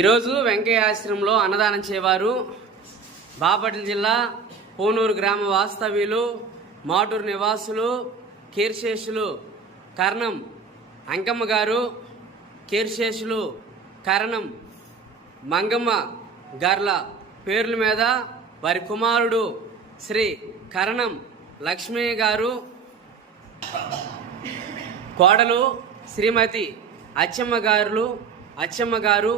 ఈరోజు వెంకయ్య ఆశ్రమంలో అన్నదానం చేయవారు బాపట్ల జిల్లా పూనూరు గ్రామ వాస్తవ్యులు, మాటూరు నివాసులు, కీర్శేషులు కర్ణం అంకమ్మ గారు, కీర్శేషులు కర్ణం మంగమ్మ గార్ల పేర్ల మీద వారి కుమారుడు శ్రీ కర్ణం లక్ష్మీ గారు, కోడలు శ్రీమతి అచ్చమ్మ గారు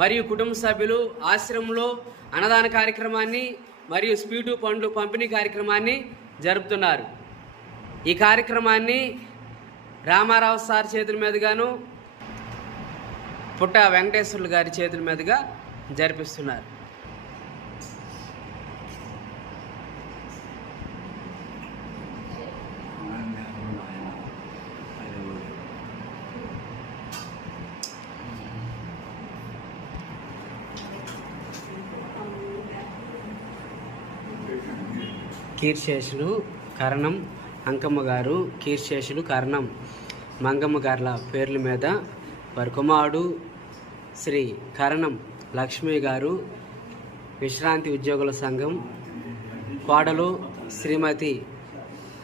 మరియు కుటుంబ సభ్యులు ఆశ్రమంలో అన్నదాన కార్యక్రమాన్ని మరియు స్వీటు పండ్లు పంపిణీ కార్యక్రమాన్ని జరుపుతున్నారు. ఈ కార్యక్రమాన్ని రామారావు సార్ చేతుల మీదుగాను పుట్ట వెంకటేశ్వర్లు గారి చేతుల మీదుగా జరిపిస్తున్నారు. కీర్శేషులు కర్ణం అంకమ్మ గారు, కీర్శేషులు కర్ణం మంగమ్మ గార్ల పేర్ల మీద వారి కుమారుడు శ్రీ కర్ణం లక్ష్మీ గారు, విశ్రాంతి ఉద్యోగుల సంఘం కోడలు శ్రీమతి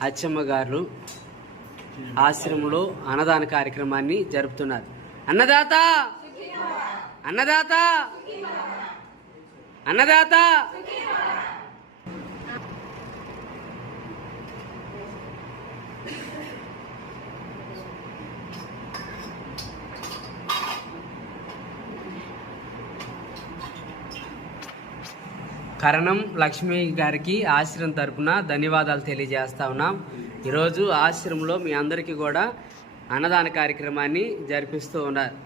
అచ్చమ్మ గారు ఆశ్రమంలో అన్నదాన కార్యక్రమాన్ని జరుపుతున్నారు. అన్నదాత అన్నదాత అన్నదాత కరణం లక్ష్మి గారికి ఆశ్రమం తరపున ధన్యవాదాలు తెలియజేస్తా ఉన్నాం. ఈరోజు ఆశ్రమంలో మీ అందరికీ కూడా అన్నదాన కార్యక్రమాన్ని జరిపిస్తూ ఉన్నారు.